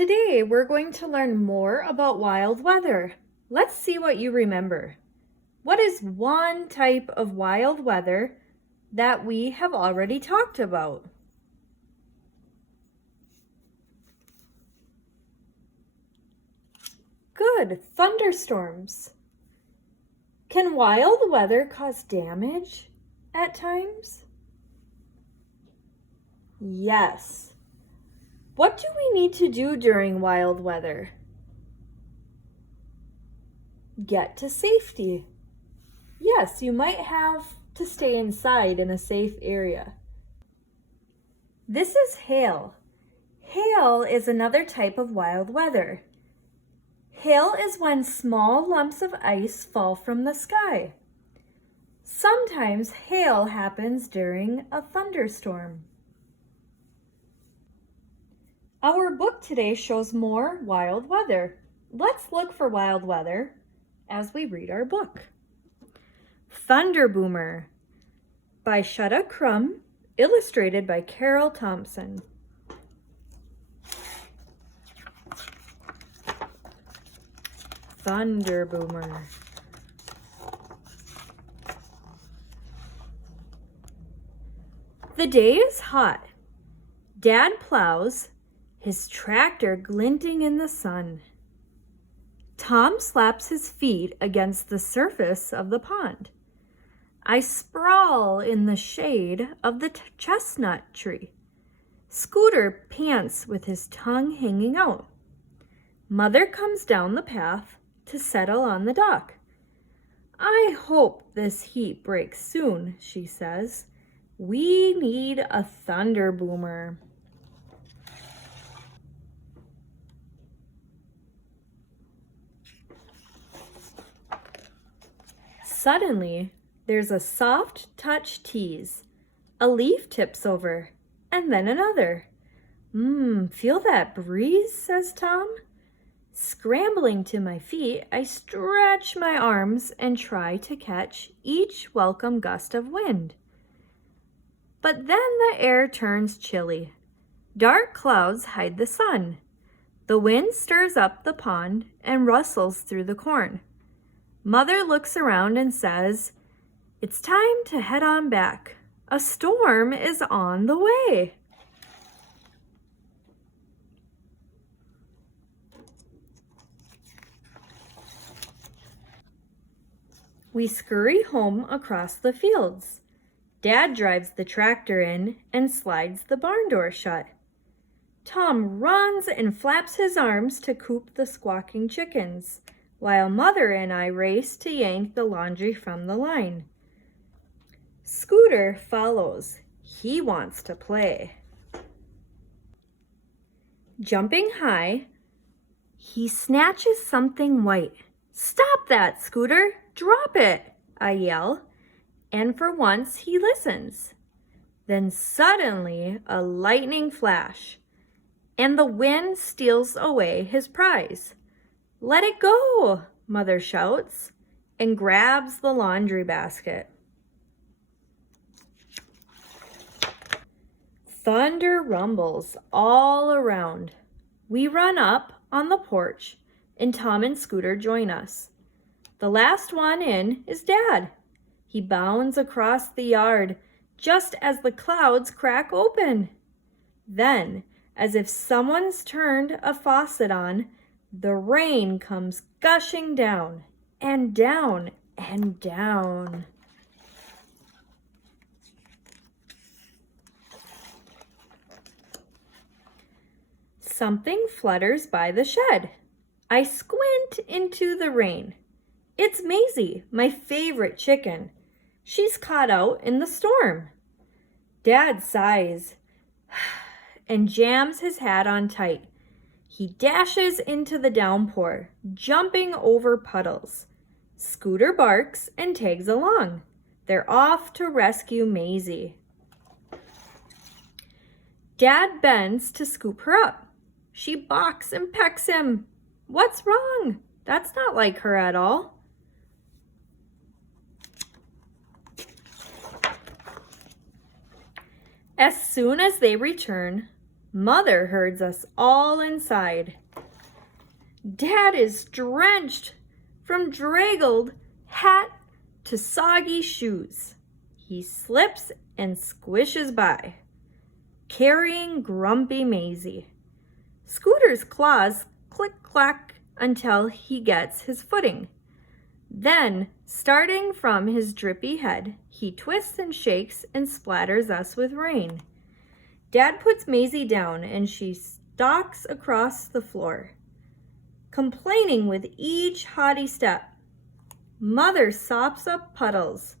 Today, we're going to learn more about wild weather. Let's see what you remember. What is one type of wild weather that we have already talked about? Good, thunderstorms. Can wild weather cause damage at times? Yes. What do we need to do during wild weather? Get to safety. Yes, you might have to stay inside in a safe area. This is hail. Hail is another type of wild weather. Hail is when small lumps of ice fall from the sky. Sometimes hail happens during a thunderstorm. Our book today shows more wild weather. Let's look for wild weather as we read our book. Thunderboomer by Shutta Crum, illustrated by Carol Thompson. Thunderboomer. The day is hot. Dad plows, his tractor glinting in the sun. Tom slaps his feet against the surface of the pond. I sprawl in the shade of the chestnut tree. Scooter pants with his tongue hanging out. Mother comes down the path to settle on the dock. I hope this heat breaks soon, she says. We need a thunderboomer. Suddenly, there's a soft touch tease. A leaf tips over, and then another. Feel that breeze, says Tom. Scrambling to my feet, I stretch my arms and try to catch each welcome gust of wind. But then the air turns chilly. Dark clouds hide the sun. The wind stirs up the pond and rustles through the corn. Mother looks around and says, "It's time to head on back. A storm is on the way." We scurry home across the fields. Dad drives the tractor in and slides the barn door shut. Tom runs and flaps his arms to coop the squawking chickens, while Mother and I race to yank the laundry from the line. Scooter follows. He wants to play. Jumping high, he snatches something white. "Stop that, Scooter! Drop it!" I yell, and for once he listens. Then suddenly a lightning flash, and the wind steals away his prize. "Let it go," Mother shouts, and grabs the laundry basket. Thunder rumbles all around. We run up on the porch, and Tom and Scooter join us. The last one in is Dad. He bounds across the yard just as the clouds crack open. Then, as if someone's turned a faucet on, the rain comes gushing down and down and down. Something flutters by the shed. I squint into the rain. It's Maisie, my favorite chicken. She's caught out in the storm. Dad sighs and jams his hat on tight. He dashes into the downpour, jumping over puddles. Scooter barks and tags along. They're off to rescue Maisie. Dad bends to scoop her up. She balks and pecks him. "What's wrong? That's not like her at all." As soon as they return, Mother herds us all inside. Dad is drenched from draggled hat to soggy shoes. He slips and squishes by, carrying grumpy Maisie. Scooter's claws click-clack until he gets his footing. Then, starting from his drippy head, he twists and shakes and splatters us with rain. Dad puts Maisie down and she stalks across the floor, complaining with each haughty step. Mother sops up puddles,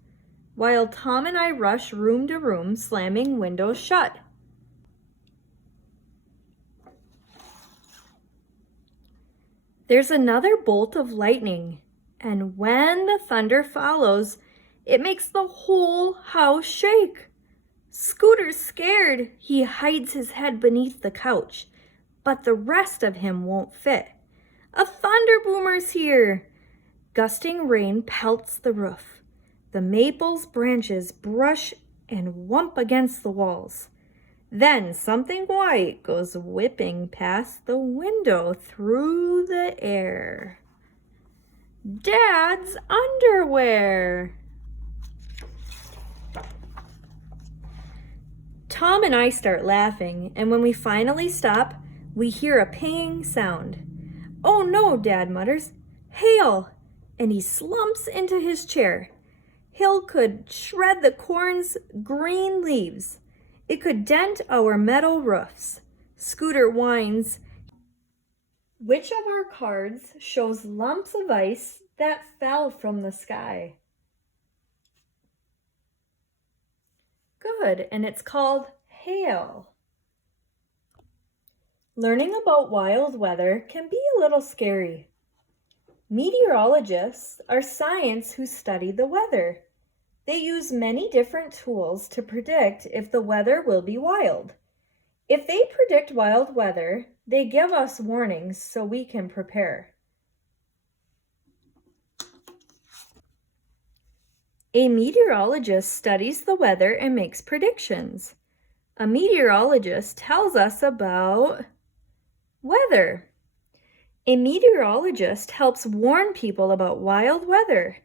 while Tom and I rush room to room, slamming windows shut. There's another bolt of lightning, and when the thunder follows, it makes the whole house shake. Scooter's scared. He hides his head beneath the couch, but the rest of him won't fit. A thunder boomer's here. Gusting rain pelts the roof. The maple's branches brush and whump against the walls. Then something white goes whipping past the window through the air. Dad's underwear! Tom and I start laughing, and when we finally stop, we hear a pinging sound. "Oh no," Dad mutters. "Hail!" And he slumps into his chair. Hail could shred the corn's green leaves. It could dent our metal roofs. Scooter whines. Which of our cards shows lumps of ice that fell from the sky? Good, and it's called hail. Learning about wild weather can be a little scary. Meteorologists are scientists who study the weather. They use many different tools to predict if the weather will be wild. If they predict wild weather, they give us warnings so we can prepare. A meteorologist studies the weather and makes predictions. A meteorologist tells us about weather. A meteorologist helps warn people about wild weather.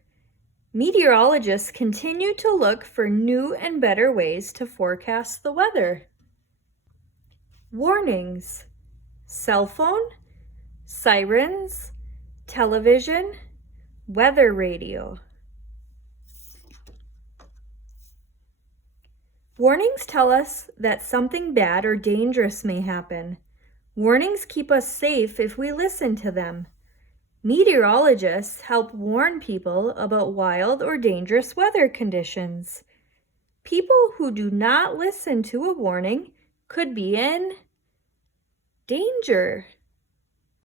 Meteorologists continue to look for new and better ways to forecast the weather. Warnings: cell phone, sirens, television, weather radio. Warnings tell us that something bad or dangerous may happen. Warnings keep us safe if we listen to them. Meteorologists help warn people about wild or dangerous weather conditions. People who do not listen to a warning could be in danger.